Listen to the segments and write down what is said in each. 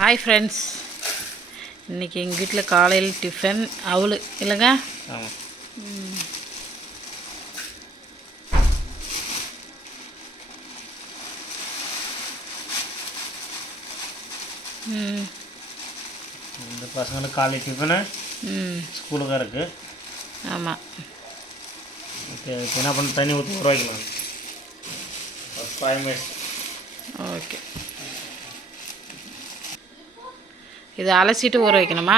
Hi friends, இன்றைக்கி எங்கள் வீட்டில் காலையில் டிஃபன் அவள் இல்லைங்க. ஆமாம். இந்த பசங்களுக்கு காலை டிஃபனு ஸ்கூலுக்காக இருக்குது. ஆமாம். ஓகே, என்ன பண்ண தண்ணி ஊற்றி ஊற வைக்கலாம். 5 மினிட்ஸ். ஓகே, இது அலசிட்டு ஊற வைக்கணுமா?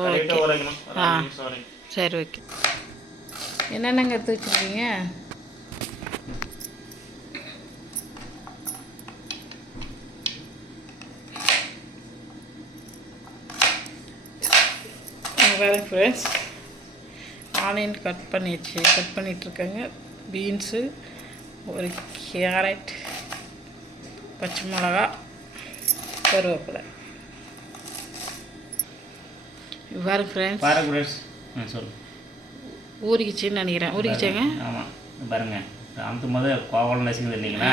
ஓகே, ஊற வைக்கணும். ஆ சரி, ஓகே. என்னென்னங்க எடுத்து வச்சுருக்கீங்க? வேறு ஃப்ரெண்ட்ஸ், ஆனியன் கட் பண்ணிகிட்ருக்கேங்க. பீன்ஸு, ஒரு கேரட், பச்சை மிளகா, கருவேப்பிலை. பாருங்க ஃப்ரெண்ட்ஸ், சொல்லு. ஊறிக்கிச்சின்னு நினைக்கிறேன். ஊறிக்கிச்சேங்க. ஆமாம், பாருங்க. அமுத்தும் போது கோவலம் நசுக்குது இல்லைங்களா?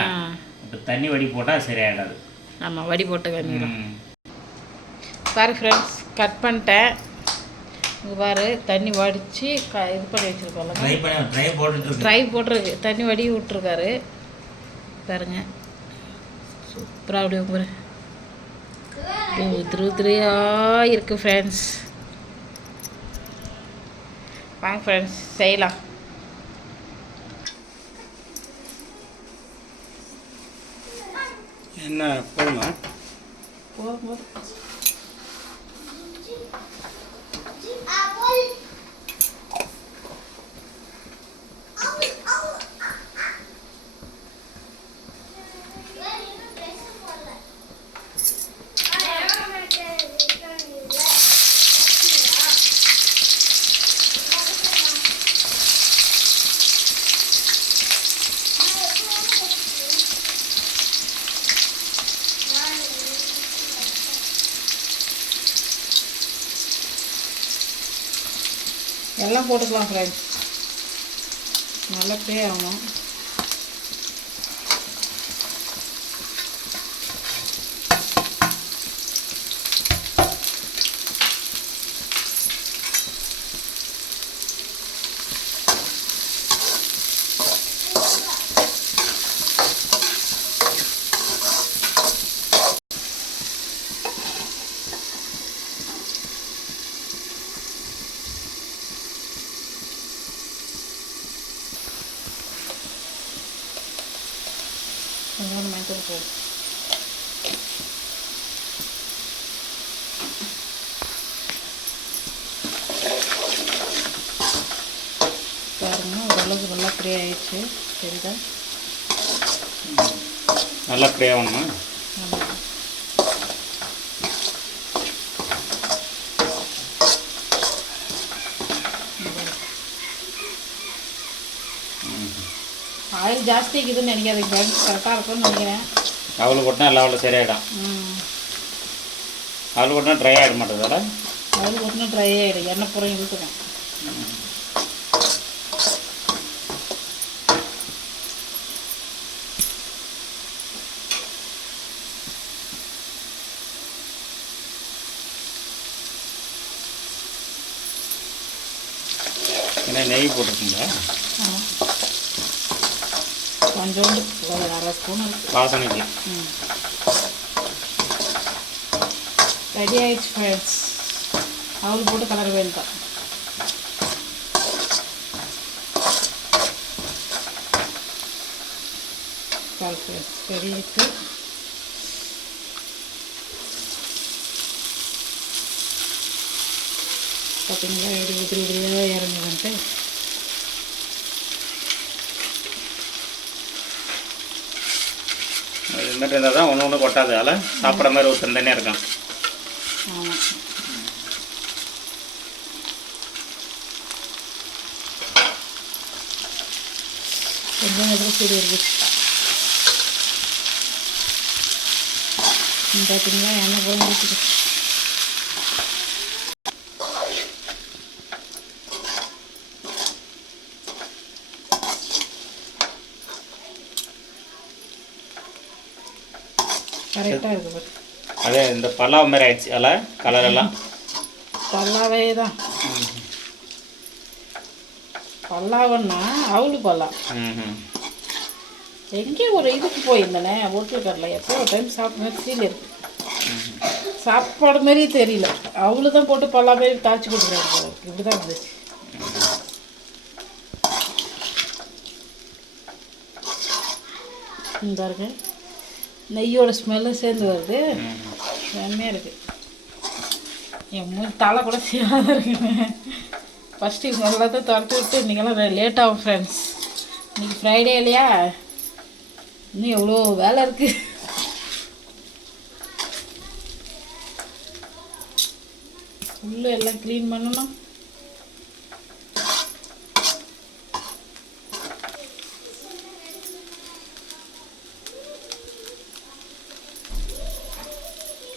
இப்போ தண்ணி வடி போட்டால் சரியாயிடாது. ஆமாம், வடி போட்டு வேணும். பாரு ஃப்ரெண்ட்ஸ், கட் பண்ணிட்டேன். இங்கே பாரு, தண்ணி வடித்து இது பண்ணி வச்சுருக்கோம். ட்ரை போட்டிருக்கு, தண்ணி வடி விட்ருக்காரு பாருங்க. சூப்பராக அப்படியே பாரு, உதிரியாக இருக்குது ஃப்ரெண்ட்ஸ். வாங்க ஃப்ரெண்ட்ஸ், செய்யலாம். என்ன போதுமா? போதும். எல்லாம் போட்டுக்கலாம் ஃப்ரெண்ட்ஸ், நல்லா ஃப்ரீ ஆகணும். மஞ்சள் தூள், பாருங்க. ஓரளவுக்கு நல்லா ஃப்ரீ ஆகிடுச்சு. சரிதா, நல்லா ஃப்ரீ ஆகணுமா? ஆமாம். ஆயில் ஜாஸ்தி இருக்குதுன்னு நினைக்காதீங்க ஃப்ரெண்ட்ஸ், கரெக்டாக இருக்கும்னு நினைக்கிறேன். அவளை கொட்டினா எல்லா அவ்வளோ சரியாயிடும். அவளை கொட்டினா ட்ரை ஆகிட மாட்டேதாடா? அவளை கொட்டினா ட்ரை ஆகிடும், எண்ணெய் புறம் இழுத்துக்கும். ஏன்னா நெய் போட்டிருக்கீங்களா? ஆமாம், கொஞ்சோண்டு ஒரு 1/2 ஸ்பூன் வாசனைக்கு. ரெடி ஆகிடுச்சு ஃப்ரெண்ட்ஸ். அவள் போட்டு கலர வேண்டாம். ரெடி இருக்கு. பார்த்தீங்களா எப்படி உதிரியாக இறங்குதுன்ட்டு. இது மாதிரி இருந்தால் தான் ஒன்று கொட்டாது. அதில் சாப்பிட்ற மாதிரி ஒரு தனியாக இருக்கும். ஆமாம், கொஞ்சம் எதுவும் சூடு இருக்குது. பார்த்தீங்களா எண்ணெய் போல இருக்குது. கரெக்டாக இருக்குது. அதே இந்த பல்லாவ மாதிரி ஆயிடுச்சு அதில் கலரெல்லாம் பல்லாவே தான். பல்லாவன்னா அவளு பல்லா. எங்கேயும் ஒரு இதுக்கு போயிருந்தேனே ஹோட்டல் கடலை, எப்போ ஒரு டைம் சாப்பிட்ட ஃபீல் இருக்கு. சாப்பாடு மாரியே தெரியல, அவளு தான் போட்டு பல்லா மாரி தாய்ச்சி கொடுக்குறாங்க. இப்படி தான் இருந்துச்சு. இந்த இருக்கு நெய்யோட ஸ்மெல்லும் சேர்ந்து வருது, செம்மையாக இருக்குது. என் மூணு தலை கூட சேராத இருக்குங்க. ஃபஸ்ட்டு இவங்க எல்லாத்தையும் துரத்து விட்டு இன்றைக்கெல்லாம் லேட் ஆகும் ஃப்ரெண்ட்ஸ். இன்றைக்கி ஃப்ரைடே இல்லையா, இன்னும் எவ்வளோ வேலை இருக்குது. உள்ளே எல்லாம் க்ளீன் பண்ணணும்.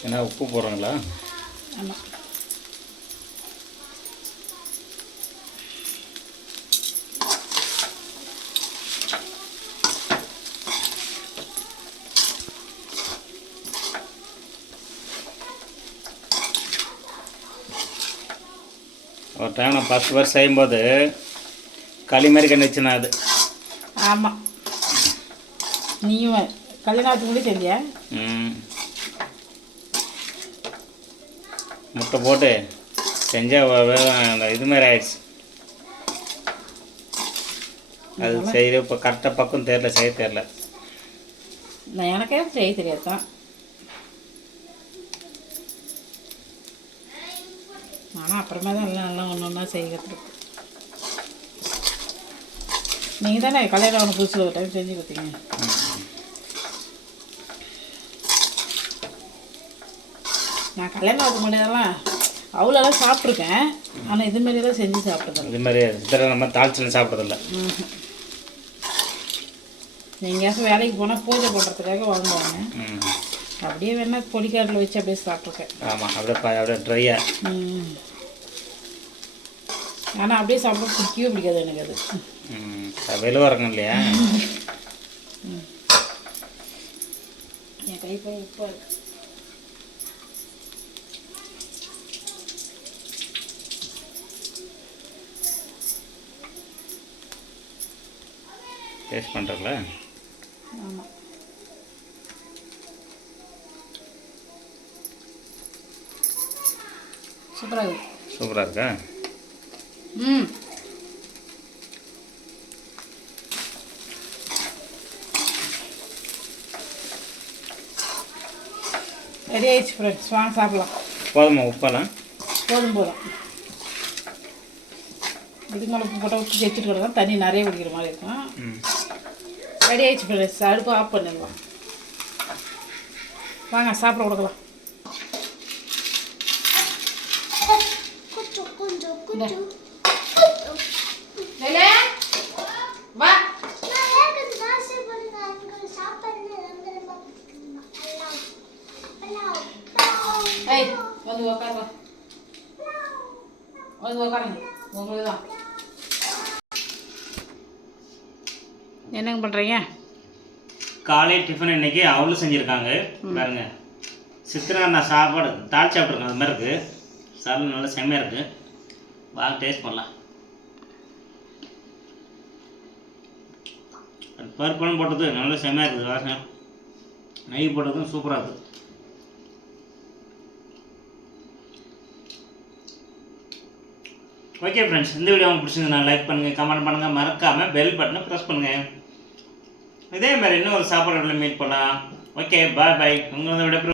ஏன்னா உப்பு போடுறாங்களா? ஆமாம். ஒரு டைம் நான் 10 வருஷம் செய்யும்போது களி மாதிரி கண்டுச்சுண்ணா அது. ஆமாம், நீயும் கல்யாணத்துக்கு முன்னாடி செஞ்சியா? முட்டை போட்டு செஞ்சால் அந்த இது மாதிரி ஆயிடுச்சு. அது செய்கிற இப்போ கரெக்டாக பக்கம் தெரில, செய்ய தெரில. நான் எனக்கே செய்ய தெரியாது தான். ஆனால் அப்புறமா தான் எல்லாம் நல்லா ஒன்று ஒன்றா செய்கிறது. நீங்கள் தானே கல்யாணம் ஒன்று புதுசில் ஒரு டைம் செஞ்சு கொடுத்தீங்க. நான் கல்யாணம் ஆகுது முன்னாடியெல்லாம் அவ்வளோலாம் சாப்பிட்ருக்கேன், ஆனால் இதுமாரி தான் செஞ்சு சாப்பிட்றது. இது மாதிரி இதெல்லாம் நம்ம தாளிச்சு சாப்பிட்றதில்ல. நீங்கள் வேலைக்கு போனால் பூஜை பண்ணுறதுக்காக வாங்குவாங்க, அப்படியே வேணால் பொடிக்காட்டில் வச்சு அப்படியே சாப்பிட்ருக்கேன். ஆமாம், அப்படியே ட்ரையாக. ஆனால் அப்படியே சாப்பிட பிடிக்கவே பிடிக்காது எனக்கு. அது வெளுவாக இருக்கும் இல்லையா? என் கை போய் இப்போ இருக்கு. டேஸ்ட் பண்ணுறல? ஆமாம், சூப்பராக இருக்கு. சூப்பராக இருக்கா? ரெடி ஆயிடுச்சு ஃப்ரெண்ட்ஸ், வாங்க சாப்பிடலாம். போதுமா உப்பெல்லாம்? போதும். இதுக்கு மேலே உப்பு போட்டால் உப்பு சேர்த்துட்டு கிடக்கும், தண்ணி நிறைய குடிக்கிற மாதிரி இருக்கும். ரெடி ஆயிடுச்சு ஃப்ரெண்ட்ஸ், அடுப்பு ஆஃப் பண்ணிடலாம். வாங்க சாப்பிட கொடுக்கலாம். வா வந்து உக்காருங்க, வந்து உக்காருங்க. உங்களுக்கு தான். என்னங்க பண்ணுறீங்க? காலை டிஃபன் இன்னைக்கு அவளும் செஞ்சுருக்காங்க பாருங்க. சித்திரா நான் சாப்பாடு தாள் சாப்பிட்ருக்கேன், அது மாதிரி இருக்குது. சாப்பிட நல்லா செம்மையாக இருக்குது. வாங்க டேஸ்ட் பண்ணலாம். பருப்பெல்லாம் போட்டது நல்லா செம்மையாக இருக்குது, வாசனை. நெய் போட்டதும் சூப்பராக இருக்குது. ஓகே ஃப்ரெண்ட்ஸ், இந்த வீடியோ உங்களுக்கு பிடிச்சிருந்தா லைக் பண்ணுங்கள், கமெண்ட் பண்ணுங்கள், மறக்காமல் பெல் பட்டனை ப்ரெஸ் பண்ணுங்கள். இதே மாதிரி இன்னும் ஒரு சாப்பாடு மீட் பண்ணலாம். ஓகே, பாய் பாய். உங்களை விட